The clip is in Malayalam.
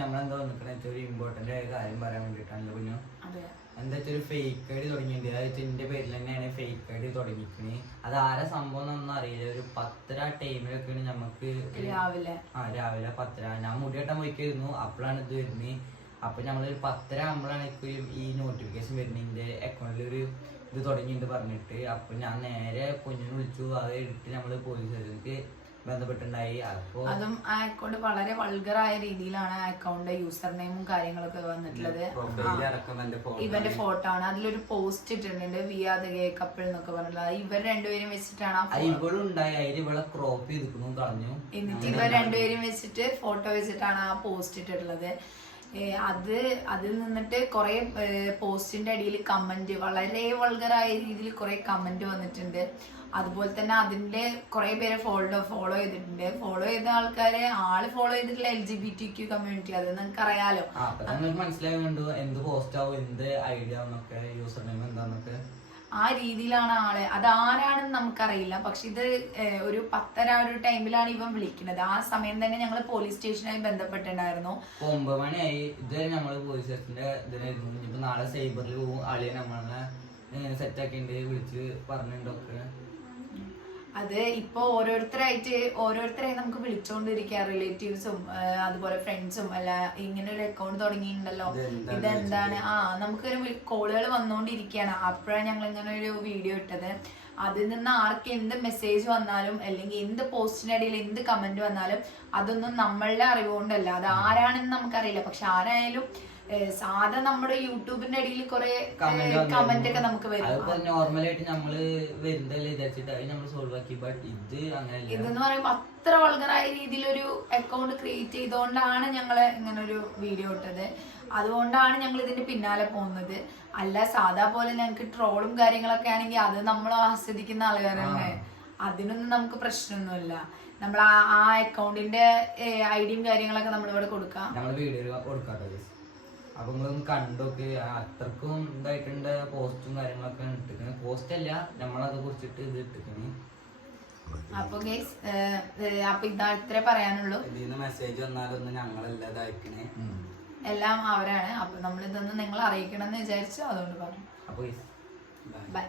നമ്മളെന്താ നിൽക്കണ ഒരു ഇമ്പോർട്ടന്റ് ആയ കാര്യം പറയാൻ വേണ്ടിട്ടാണല്ലോ കുഞ്ഞു. എന്താ വെച്ചൊരു ഫേക്ക് ഐഡി തുടങ്ങിയിട്ടുണ്ട്. അതായത് എന്റെ പേരിൽ തന്നെയാണ് ഫേക്ക് ഐഡി തുടങ്ങിക്കണേ. അത് ആരെ സംഭവം എന്നൊന്നും അറിയില്ല. ഒരു 10 ടൈമിലൊക്കെയാണ് നമുക്ക് രാവിലെ 10 ഞാൻ മുടികെട്ടാൻ പോയിക്കായിരുന്നു. അപ്പോഴാണ് ഇത് വരുന്നത്. അപ്പൊ നമ്മളൊരു 10 ആകുമ്പോഴാണ് ഈ നോട്ടിഫിക്കേഷൻ വരുന്നതിന്റെ അക്കൗണ്ടിൽ ഒരു ഇത് തുടങ്ങിയിട്ട് പറഞ്ഞിട്ട്. അപ്പൊ ഞാൻ നേരെ കുഞ്ഞിനെ വിളിച്ചു. അത് ഇട്ട് നമ്മള് പോലീസ് സ്റ്റേഷനിലേക്ക് ബന്ധപ്പെട്ടുണ്ടായി. അപ്പൊ അതും ആ അക്കൗണ്ട് വളരെ വൾഗറായ രീതിയിലാണ് ആ അക്കൗണ്ട് യൂസർ നെയിമും കാര്യങ്ങളൊക്കെ വന്നിട്ടുള്ളത്. ഇവന്റെ ഫോട്ടോ ആണ്. അതിലൊരു പോസ്റ്റ് ഇട്ടിട്ടുണ്ട്, we are the gay couple എന്നൊക്കെ പറഞ്ഞിട്ടുള്ളത്. ഇവർ രണ്ടുപേരും വെച്ചിട്ടാണ് എന്നിട്ട് ഇവർ രണ്ടുപേരും വെച്ചിട്ട് ഫോട്ടോ വെച്ചിട്ടാണ് ആ പോസ്റ്റ് ഇട്ടിട്ടുള്ളത്. അതിൽ നിന്നിട്ട് കുറെ പോസ്റ്റിന്റെ അടിയിൽ കമന്റ്, വളരെ വൾഗറായ രീതിയിൽ കുറെ കമന്റ് വന്നിട്ടുണ്ട്. അതുപോലെ തന്നെ അതിന്റെ കുറെ പേരെ ഫോളോ ചെയ്തിട്ടുണ്ട്. ഫോളോ ചെയ്ത ആൾക്കാരെ ഫോളോ ചെയ്തിട്ടുള്ള LGBTQ കമ്മ്യൂണിറ്റി, അത് നിങ്ങൾക്ക് അറിയാലോ. മനസ്സിലാവുന്നുണ്ടോ എന്ത് പോസ്റ്റ് ആവും, എന്ത് ഐഡിയ യൂസർ നെയിം എന്താന്നൊക്കെ. ആ രീതിയിലാണ് ആള്. അത് ആരാണെന്ന് നമുക്കറിയില്ല. പക്ഷെ ഇത് ഒരു 10 ഒരു ടൈമിലാണ് ഇവൻ വിളിക്കുന്നത്. ആ സമയം തന്നെ ഞങ്ങൾ പോലീസ് സ്റ്റേഷനുമായി ബന്ധപ്പെട്ടിട്ടുണ്ടായിരുന്നു. 9 മണിയായി. ഇതുവരെ നമ്മള് പോലീസ് സ്റ്റേഷന്റെ ഇതിനായിരുന്നു. ഇനിയിപ്പോ നാളെ സൈബറിൽ പോകും. ആളിയെ നമ്മളെ സെറ്റ് ആക്കിണ്ട് വിളിച്ച് പറഞ്ഞിട്ടൊക്കെ. അത് ഇപ്പൊ ഓരോരുത്തരായി നമുക്ക് വിളിച്ചോണ്ടിരിക്കുക. റിലേറ്റീവ്സും അതുപോലെ ഫ്രണ്ട്സും അല്ല, ഇങ്ങനെ ഒരു അക്കൗണ്ട് തുടങ്ങിയിട്ടുണ്ടല്ലോ, ഇതെന്താണ്, നമുക്കൊരു കോളുകൾ വന്നോണ്ടിരിക്കുകയാണ്. അപ്പോഴാണ് ഞങ്ങൾ ഇങ്ങനെ ഒരു വീഡിയോ ഇട്ടത്. അതിൽ നിന്ന് ആർക്ക് എന്ത് മെസ്സേജ് വന്നാലും അല്ലെങ്കിൽ എന്ത് പോസ്റ്റിനിടയിൽ എന്ത് കമന്റ് വന്നാലും അതൊന്നും നമ്മളുടെ അറിവുകൊണ്ടല്ല, അത് ആരാണെന്ന് നമുക്കറിയില്ല. പക്ഷെ ആരായാലും സാധാ നമ്മുടെ യൂട്യൂബിന്റെ ഇടയിൽ കുറെ കമന്റ് ഒക്കെ നമുക്ക് വരും. നോർമലായിട്ട് നമ്മള് വരുന്നതല്ലേ വിചാരിച്ചിട്ട് നമ്മൾ സോൾവ് ആക്കി. ബട്ട് ഇതെന്ന് പറയുമ്പോ അത്ര വൾഗറായ രീതിയിൽ ഒരു അക്കൗണ്ട് ക്രിയേറ്റ് ചെയ്തുകൊണ്ടാണ് ഞങ്ങള് ഇങ്ങനെ ഒരു വീഡിയോ ഇട്ടത്. അതുകൊണ്ടാണ് ഞങ്ങൾ ഇതിന്റെ പിന്നാലെ പോകുന്നത്. അല്ല സാധാ പോലെ ഞങ്ങൾക്ക് ട്രോളും കാര്യങ്ങളൊക്കെ ആണെങ്കിൽ അത് നമ്മൾ ആസ്വദിക്കുന്ന ആളുകാരാണ്. അതിനൊന്നും നമുക്ക് പ്രശ്നമൊന്നുമില്ല. നമ്മൾ ആ അക്കൗണ്ടിന്റെ ഐഡിയും കാര്യങ്ങളൊക്കെ നമ്മളിവിടെ കൊടുക്കാം. അപ്പൊ നിങ്ങളൊന്ന് കണ്ടോക്ക്. അത്രക്കും ഇതായിട്ടുണ്ട് പോസ്റ്റും കാര്യങ്ങളൊക്കെ ഇട്ടിരിക്കുന്നത്. പോസ്റ്റ് അല്ല, നമ്മളത് കുറിച്ചിട്ട് ഇത് ഇട്ടിരിക്കുന്നത്. അപ്പൊ ഇതാ ഇത്രേ പറയാനുള്ളൂ. ഇതിന്ന് മെസ്സേജ് വന്നാലൊന്നും ഞങ്ങളെല്ലാം ഇതായിക്കണേ, എല്ലാം അവരാണ്. അപ്പൊ നമ്മളിതൊന്ന് നിങ്ങൾ അറിയിക്കണം എന്ന് വിചാരിച്ചു, അതുകൊണ്ട് പറഞ്ഞു. അപ്പൊ ബൈ.